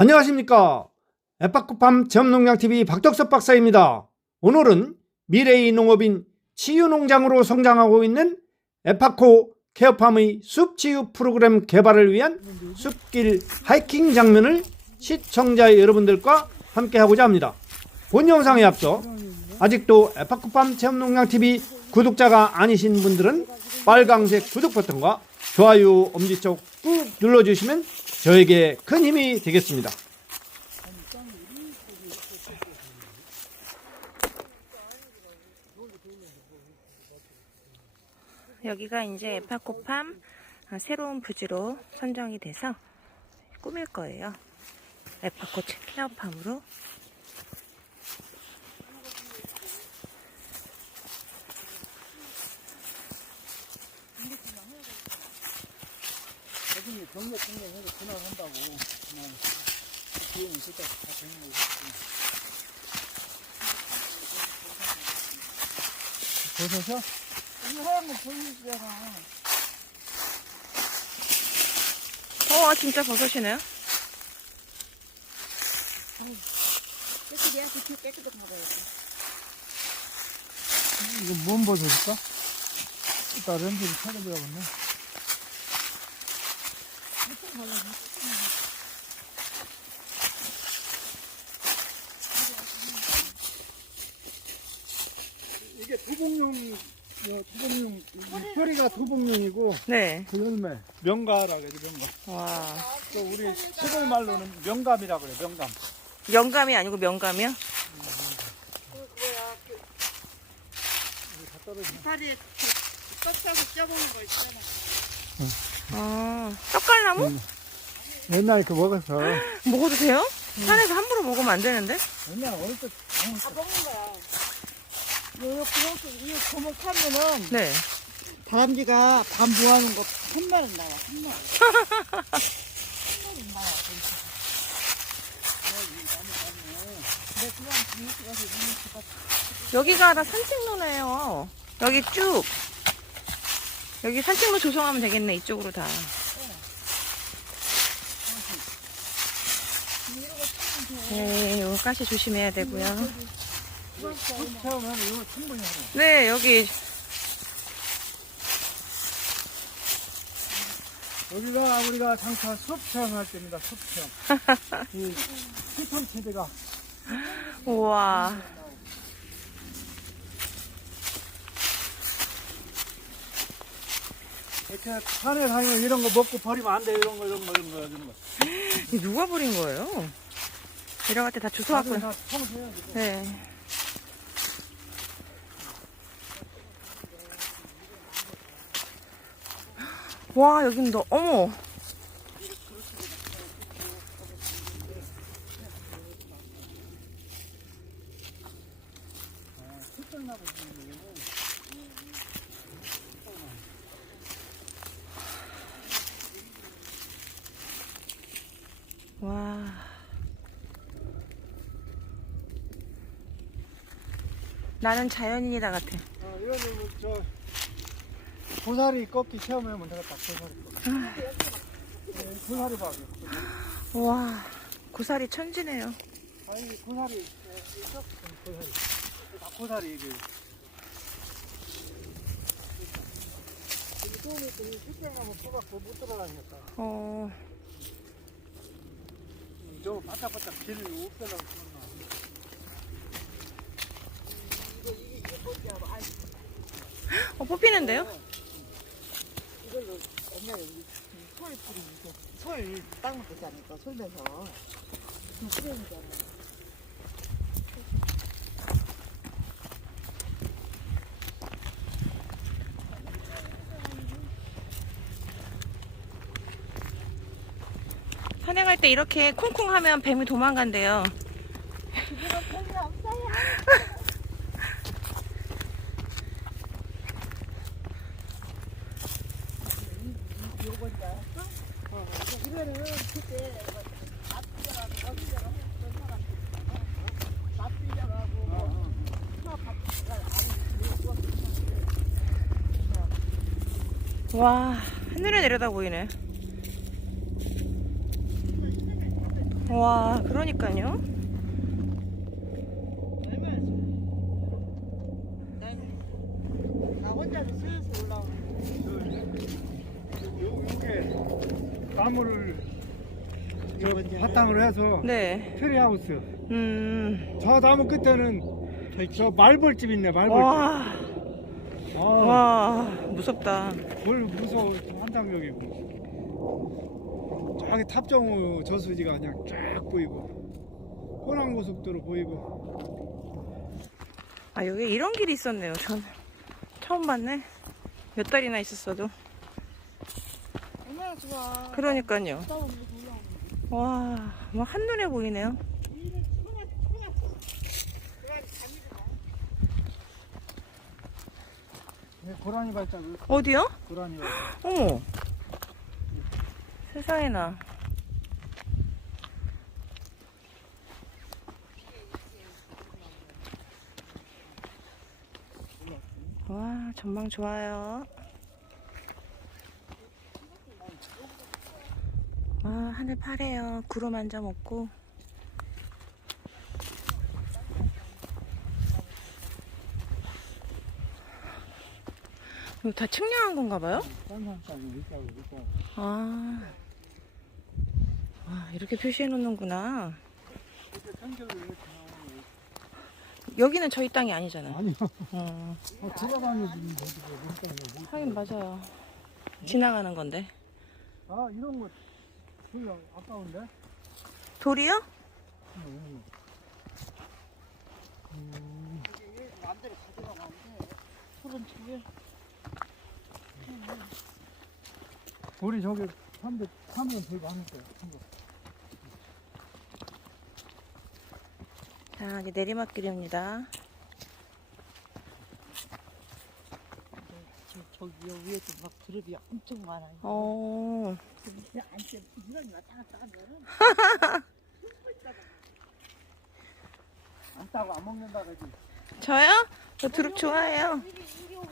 안녕하십니까. 에파쿠팜 체험농장TV 박덕섭 박사입니다. 오늘은 미래의 농업인 치유농장으로 성장하고 있는 에파코 케어팜의 숲치유 프로그램 개발을 위한 숲길 하이킹 장면을 시청자 여러분들과 함께 하고자 합니다. 본 영상에 앞서 아직도 에파쿠팜 체험농장TV 구독자가 아니신 분들은 빨강색 구독 버튼과 좋아요 엄지쪽 꾹 눌러주시면 저에게 큰 힘이 되겠습니다. 여기가 이제 에파코팜 아, 새로운 부지로 선정이 돼서 꾸밀 거예요. 에파코 케어팜으로. 나중에 병력 증명해서 분할한다고 그냥 비용이 그때 다 되는 거지. 버섯이요? 이 하얀 거 보이잖아. 어, 진짜 버섯이네요. 깨끗해, 그렇게 깨끗하게 먹어야지. 이거 뭔 버섯일까? 이따 렌즈를 찾아보야겠네. 이게 두복용, 어, 이 혈이가 두복용이고, 네. 그 열매, 명가라 그러지, 명가. 와. 또 우리 시골 말로는 명감이라 그래, 명감. 영감이 아니고 명감이요? 다리 껍질하고 쪄보는 거 있잖아. 아, 떡갈나무? 옛날에 그 먹어서, 먹어도 돼요? 산에서 함부로 먹으면 안 되는데? 옛날에 어릴 때, 다 먹는 거야. 요, 요, 구멍, 이 구멍하면은 네. 다람쥐가 밥 모아놓은 거 한 마리 나와, 한 마리. 한 마리 나와, 거기서. 내 그냥 비닐스 가서 비닐스 가서 여기가 다 산책로네요. 여기 쭉. 여기 산책로 조성하면 되겠네, 이쪽으로 다. 네, 요 가시 조심해야 되고요. 네, 여기 여기가 우리가 장차 수업 체험할 때입니다. 수업 체험. 이 피톤 체대가 우와. 이렇게 산에 다니면 이런 거 먹고 버리면 안 돼. 이런 거, 이런 거, 이런 거, 이런 거. 이 누가 버린 거예요? 이런 것들 다 주워왔구나. 다 청소해야지. 네. 와, 여긴 너, 어머. 와. 나는 자연인이다 같아. 어, 이거는 뭐 저 고사리 꺾기 체험하면 되겠다. 고사리 꺾기. 네, 고사리 박이. 와, 고사리 천지네요. 아니 고사리 어, 있어? 고사리. 다 고사리 이게. 처음에 그 실장하고 써갖고 못 들어다녔다. 어, 저 바짝바짝 길을 없애려고 그러나. 어 뽑히는데요? 이걸로 옛날에 우리 솔 뿌리 이거 솔 땅을 보지 않을까 솔면서. 산에 갈 때 이렇게 쿵쿵 하면 뱀이 도망간대요. 이거는 그때 납치자라고 어디자라고 했던 사람 납치자라고 수납받기가 아니 와, 하늘에 내려다 보이네. 와, 그러니까요. 바탕으로 해서 네. 트리하우스. 음. 저 나무 끝에는 저 말벌집 있네 말벌집. 와, 아, 와, 무섭다. 뭘 무서워 환상적이고. 저기 탑정호 저수지가 그냥 쫙 보이고 호남고속도로 보이고 아, 여기 이런 길이 있었네요. 전 처음 봤네. 몇 달이나 있었어도. 얼마나 좋아. 그러니까요. 와, 뭐 한눈에 보이네요. 이를 추가, 추가. 그래야지 잠이 들어. 네, 고라니 발자국 어디요? 고라니 발자국 어머. 세상에나. 와, 전망 좋아요. 와, 하늘 파래요. 구름 한점 없고. 이거 다 측량한 건가 봐요? 아. 와, 이렇게 표시해 놓는구나. 여기는 저희 땅이 아니잖아요. 아니요 어, 어, 못 하긴 맞아요. 지나가는 건데. 아 이런 거 아까운데 돌이요? 음. 음, 마음대로 가져가면 안 돼. 소른 두개 우리 저기 300 3년 되고 하는 거야. 자, 이제 내리막길입니다. 저, 저기 위에도 막 그룹이 엄청 많아요. 어, 그냥 앉지 이런 왔다 갔다 하면은 안 따고 안 먹는다 그지 저요? 저 두릅 좋아해요. 이리 이리 오면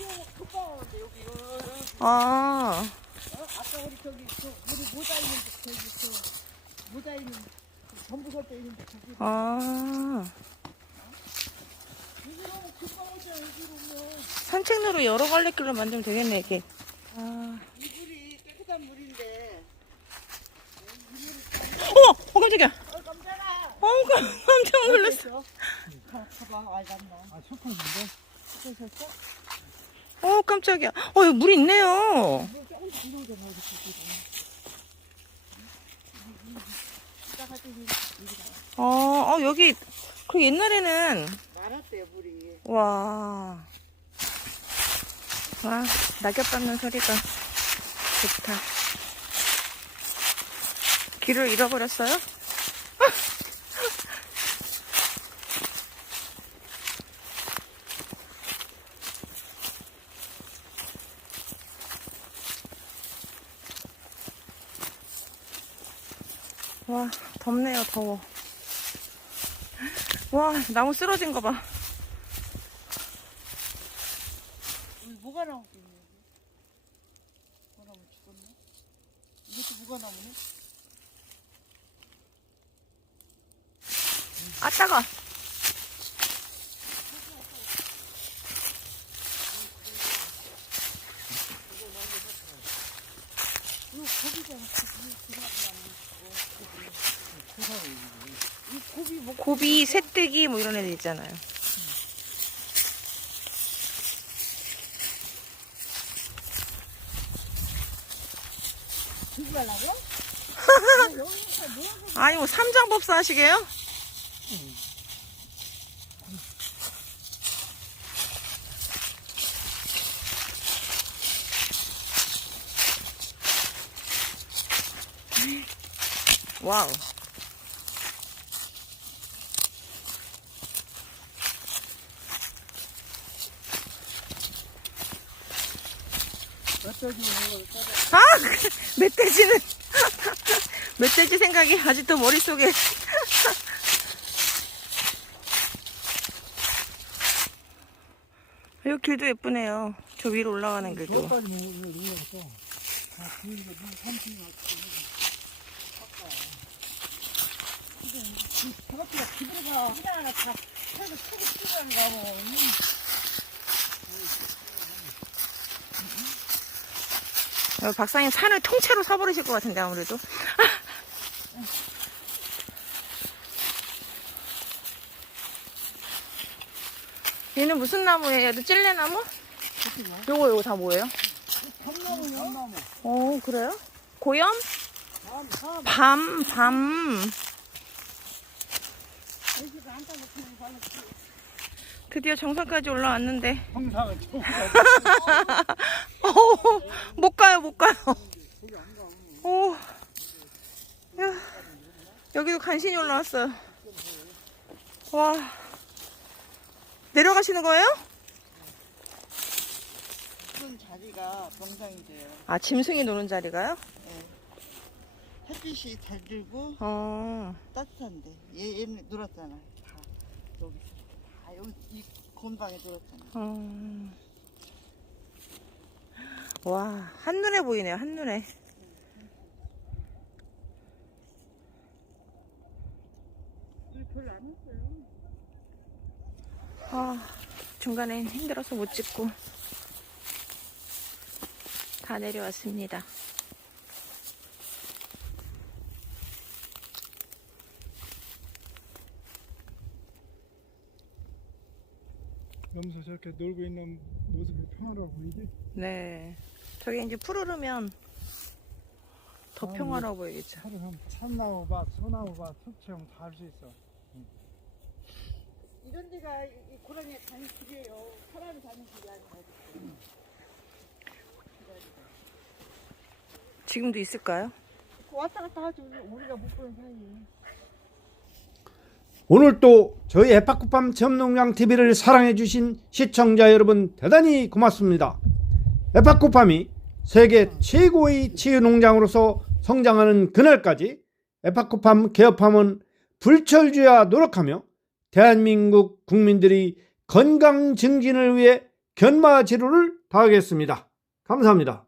리 오면 금방 오는데 여기 여기, 여기. 아, 어? 아까 우리 저기 저 우리 모자 있는 데 저기 저 모자 있는 그 전부 설때 있는데 저기 아. 여기 오면 금방 오죠 여기 오면 산책로로 여러 갈래 길로 만들면 되겠네, 이게. 아. 이 물이 깨끗한 물인데 어! 어, 깜짝이야. 어 깜짝아 어, 깜- 깜짝 놀랐어. 가, 가봐 알겠나 아 소풍인데 그러셨어? 어, 깜짝이야. 어, 여기 물 있네요. 어, 어, 여기, 그 옛날에는, 많았대요 물이 와. 와, 낙엽 밟는 소리가 좋다. 길을 잃어버렸어요? 와, 덥네요, 더워. 와, 나무 쓰러진 거 봐. 여기 뭐가 나오고 있네 여기 뭐가 나면 죽었네 이것도 뭐가 나무네 아, 따가. 이거 고비잖아 이 고비 뭐 고비, 새뜨기 뭐 이런 애들 있잖아요. 아니 뭐 삼장법사 하시게요? 와우. 멧돼지 먹을 거 아, 그 멧돼지는 멧돼지 생각이 아직도 머릿속에. 여기 길도 예쁘네요. 저 위로 올라가는 길도. 아 그러니까 눈 삼키가 저것들가 기브리가 하나하나 다 해서 크게 쓰는가 뭐. 박사님 산을 통째로 사버리실 것 같은데 아무래도. 얘는 무슨 나무예요? 얘도 찔레나무? 요거 요거 다 뭐예요? 참나무 어 그래요? 고염? 밤, 밤. 드디어 정상까지 올라왔는데 형상은 좀 어, 못 가요, 못 가요. 오, 야, 여기도 간신히 올라왔어요. 와, 내려가시는 거예요? 그런 자리가 돼요. 아, 짐승이 노는 자리가요? 햇빛이 잘 들고 어, 따뜻한데 얘 얘는 놀았잖아. 다 여기 다 여기 이 건방에 놀았잖아. 어. 와, 한눈에 보이네요, 한눈에. 아, 중간에 힘들어서 못 찍고 다 내려왔습니다. 여기서 저렇게 놀고 있는 모습이 평화로워 보이지? 네. 저게 이제 푸르르면 더 아, 평화로워 보이겠죠. 하루는 참나무밭, 소나무밭, 섭채용 다할 수 있어. 이런 데가 이이 고라니 다니는 길이에요. 사람이 다니는 길이 아니라. 지금도 있을까요? 그 왔다 갔다 하죠. 우리가 못 보는 사이에. 오늘 또 저희 에파쿠팜 점농장 TV를 사랑해 주신 시청자 여러분 대단히 고맙습니다. 에파쿠팜이 세계 최고의 치유 농장으로서 성장하는 그날까지 에파쿠팜 개업함은 불철주야 노력하며 대한민국 국민들이 건강 증진을 위해 견마 치료를 다하겠습니다. 감사합니다.